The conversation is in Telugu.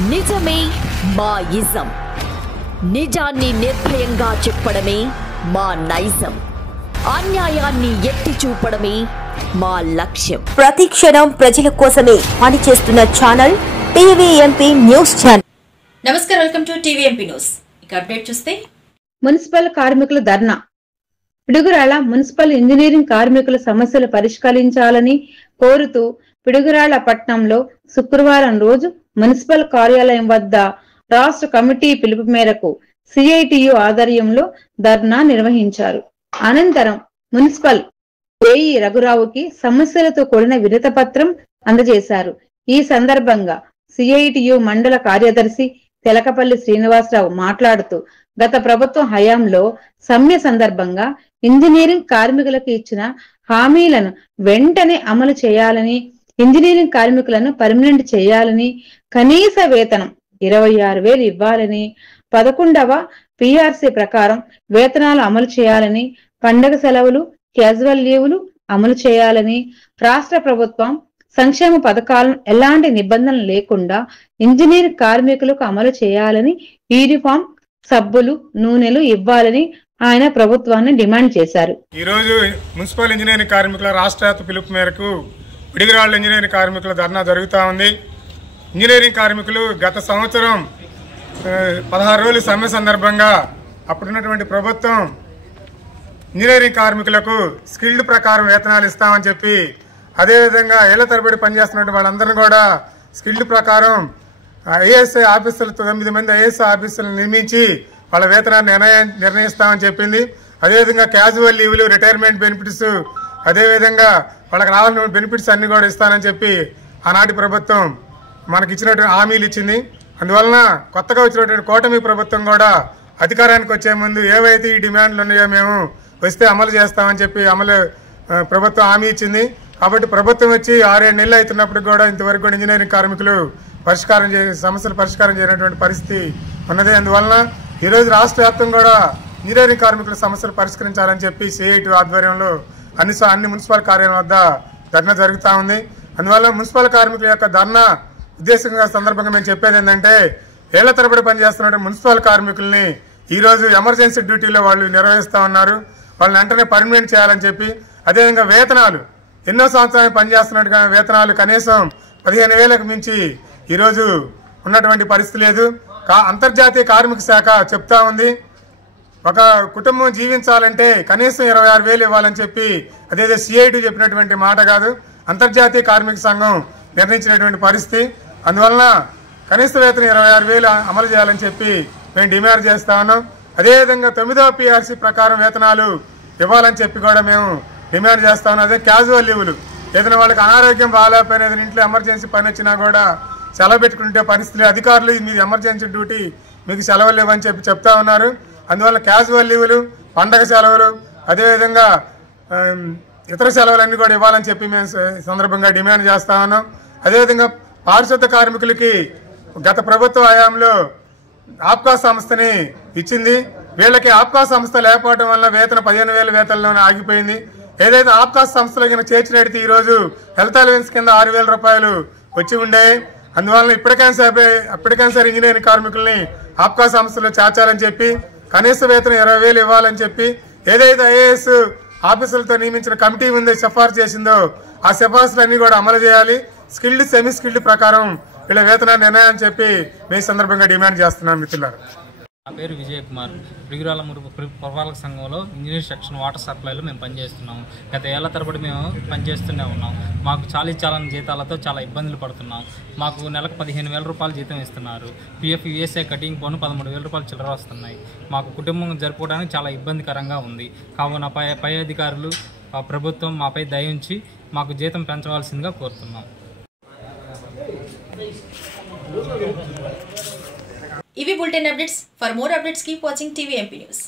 నిజమే మా ఇజం. నిజాన్ని నిర్భయంగా చెప్పడమే మా నైజం. అన్యాయాన్ని ఎత్తి చూపడమే మా లక్ష్యం. ప్రతి క్షణం ప్రజల కోసమే పనిచేస్తున్న ఛానల్ టీవీఎంపీ న్యూస్ ఛానల్. నమస్కారం, వెల్కమ్ టు టీవీఎంపీ న్యూస్. ఇక అప్డేట్ చూస్తే, మున్సిపల్ కార్మికుల ధర్నా. పిడుగురాళ్ల మున్సిపల్ ఇంజనీరింగ్ కార్మికుల సమస్యలు పరిష్కరించాలని కోరుతూ పిడుగురాళ్ల పట్టణంలో శుక్రవారం రోజు మున్సిపల్ కార్యాలయం వద్ద రాష్ట్ర కమిటీ పిలుపు మేరకు సిఐటియు ఆధ్వర్యంలో ధర్నా నిర్వహించారు. అనంతరం మున్సిపల్ ఏఈ రఘురావుకి సమస్యలతో కూడిన వినతి పత్రం అందజేశారు. ఈ సందర్భంగా సిఐటియు మండల కార్యదర్శి తెలకపల్లి శ్రీనివాసరావు మాట్లాడుతూ, గత ప్రభుత్వం హయాంలో సమ్మె సందర్భంగా ఇంజనీరింగ్ కార్మికులకు ఇచ్చిన హామీలను వెంటనే అమలు చేయాలని, ఇంజనీరింగ్ కార్మికులను పర్మనెంట్ చేయాలని, కనీస వేతనం 26,000 ఇవ్వాలని, 11వ పిఆర్సీ ప్రకారం వేతనాలు అమలు చేయాలని, పండగ సెలవులు, క్యాజువల్ లీవులు అమలు చేయాలని, రాష్ట్ర ప్రభుత్వం సంక్షేమ పథకాలను ఎలాంటి నిబంధనలు లేకుండా ఇంజనీరింగ్ కార్మికులకు అమలు చేయాలని, యూనిఫామ్, సబ్బులు, నూనెలు ఇవ్వాలని ఆయన ప్రభుత్వాన్ని డిమాండ్ చేశారు. ఈ రోజు మున్సిపల్ ఇంజనీరింగ్ కార్మికుల రాష్ట్ర పిలుపు మేరకు పిడుగురాళ్ల ఇంజనీరింగ్ కార్మికుల ధర్నా జరుగుతూ ఉంది. ఇంజనీరింగ్ కార్మికులు గత సంవత్సరం 16 రోజుల సమ్మె సందర్భంగా అప్పుడున్నటువంటి ప్రభుత్వం ఇంజనీరింగ్ కార్మికులకు స్కిల్డ్ ప్రకారం వేతనాలు ఇస్తామని చెప్పి, అదేవిధంగా ఏళ్ల తరబడి పనిచేస్తున్నటువంటి వాళ్ళందరినీ కూడా స్కిల్డ్ ప్రకారం ఐఏఎస్ఐ ఆఫీసర్లు 9 మంది ఐఏఎస్ఐ ఆఫీసర్లు నియమించి వాళ్ళ వేతనాన్ని నిర్ణయిస్తామని చెప్పింది. అదేవిధంగా క్యాజువల్ లీవులు, రిటైర్మెంట్ బెనిఫిట్స్, అదేవిధంగా వాళ్ళకి రావాల్సిన బెనిఫిట్స్ అన్ని కూడా ఇస్తానని చెప్పి ఆనాటి ప్రభుత్వం మనకి ఇచ్చినటువంటి హామీలు ఇచ్చింది. అందువలన కొత్తగా వచ్చినటువంటి కూటమి ప్రభుత్వం కూడా అధికారానికి వచ్చే ముందు ఏవైతే ఈ డిమాండ్లు ఉన్నాయో మేము వస్తే అమలు చేస్తామని చెప్పి ప్రభుత్వం హామీ ఇచ్చింది. కాబట్టి ప్రభుత్వం వచ్చి 6-7 నెలలు అవుతున్నప్పుడు కూడా ఇంతవరకు కూడా ఇంజనీరింగ్ కార్మికులు సమస్యలు పరిష్కారం చేయనటువంటి పరిస్థితి ఉన్నది. అందువలన ఈరోజు రాష్ట్ర వ్యాప్తంగా కూడా ఇంజనీరింగ్ కార్మికుల సమస్యలు పరిష్కరించాలని చెప్పి సిఐటి ఆధ్వర్యంలో అన్ని మున్సిపల్ కార్యాలయం వద్ద ధర్నా జరుగుతూ ఉంది. అందువల్ల మున్సిపల్ కార్మికుల యొక్క ధర్నా ఉద్దేశంగా సందర్భంగా మేము చెప్పేది ఏంటంటే, ఏళ్ల తరబడి పనిచేస్తున్న మున్సిపల్ కార్మికుల్ని ఈరోజు ఎమర్జెన్సీ డ్యూటీలో వాళ్ళు నిర్వహిస్తూ ఉన్నారు. వాళ్ళని వెంటనే పర్మనెంట్ చేయాలని చెప్పి, అదేవిధంగా వేతనాలు ఎన్నో సంవత్సరాలు పనిచేస్తున్నట్టుగా వేతనాలు కనీసం 15,000కు మించి ఈరోజు ఉన్నటువంటి పరిస్థితి లేదు. అంతర్జాతీయ కార్మిక శాఖ చెప్తా ఉంది, ఒక కుటుంబం జీవించాలంటే కనీసం 26,000 ఇవ్వాలని చెప్పి. అదేదో సిఐటి చెప్పినటువంటి మాట కాదు, అంతర్జాతీయ కార్మిక సంఘం నిర్ణయించినటువంటి పరిస్థితి. అందువలన కనీస వేతనం 26,000 అమలు చేయాలని చెప్పి మేము డిమాండ్ చేస్తా ఉన్నాం. అదేవిధంగా 9వ పిఆర్సీ ప్రకారం వేతనాలు ఇవ్వాలని చెప్పి కూడా మేము డిమాండ్ చేస్తా ఉన్నాం. అదే క్యాజువల్ లీవులు, ఏదైనా వాళ్ళకి అనారోగ్యం బాగాలేకపోయినా, ఏదైనా ఇంట్లో ఎమర్జెన్సీ పని వచ్చినా కూడా సెలవు పెట్టుకుంటే పరిస్థితులు, అధికారులు మీది ఎమర్జెన్సీ డ్యూటీ మీకు సెలవులు ఇవ్వని చెప్పి చెప్తా ఉన్నారు. అందువల్ల క్యాజువల్ లీవులు, పండగ సెలవులు, అదేవిధంగా ఇతర సెలవులన్నీ కూడా ఇవ్వాలని చెప్పి మేము సందర్భంగా డిమాండ్ చేస్తా ఉన్నాం. అదేవిధంగా పారిశుద్ధ కార్మికులకి గత ప్రభుత్వ హయాంలో ఆప్కా సంస్థని ఇచ్చింది. వీళ్ళకి ఆప్కా సంస్థ లేకపోవడం వల్ల వేతన 15,000 వేతనలోనే ఆగిపోయింది. ఏదైతే ఆప్కా సంస్థలో కింద చేర్చినట్టు ఈరోజు హెల్త్ అలవెన్స్ కింద 6,000 రూపాయలు వచ్చి ఉండే. అందువల్ల ఇప్పటికైనా సరే ఇంజనీరింగ్ కార్మికుల్ని ఆప్కా సంస్థలో చేర్చాలని చెప్పి, కనీస వేతనం 20,000 ఇవ్వాలని చెప్పి, ఏదైతే ఐఏఎస్ ఆఫీసర్లతో నియమించిన కమిటీ ముందే సిఫార్సు చేసిందో ఆ సిఫార్సులన్నీ కూడా అమలు చేయాలి. స్కిల్డ్, సెమీ స్కిల్డ్ ప్రకారం వీళ్ళ వేతనాన్ని నిర్ణయం చెప్పి మేము సందర్భంగా డిమాండ్ చేస్తున్నాం. మిత్రులారా, నా పేరు విజయ్ కుమార్. పిడుగురాళ్ల పురపాలక సంఘంలో ఇంజనీర్ సెక్షన్ వాటర్ సప్లైలో మేము పనిచేస్తున్నాము. గత ఏళ్ల తరబడి మేము పనిచేస్తూనే ఉన్నాం. మాకు చాలా జీతాలతో చాలా ఇబ్బందులు పడుతున్నాం. మాకు నెలకు 15,000 రూపాయలు జీతం ఇస్తున్నారు. పిఎఫ్ యూఎస్ఐ కటింగ్ పోను 13,000 రూపాయలు చిల్లర వస్తున్నాయి. మాకు కుటుంబం జరుపుకోవడానికి చాలా ఇబ్బందికరంగా ఉంది. కావున పై అధికారులు, ప్రభుత్వం మాపై దయ ఉంచి మాకు జీతం పెంచవలసిందిగా కోరుతున్నాం. ఇవి bulletin updates. For more updates keep watching TVMP news.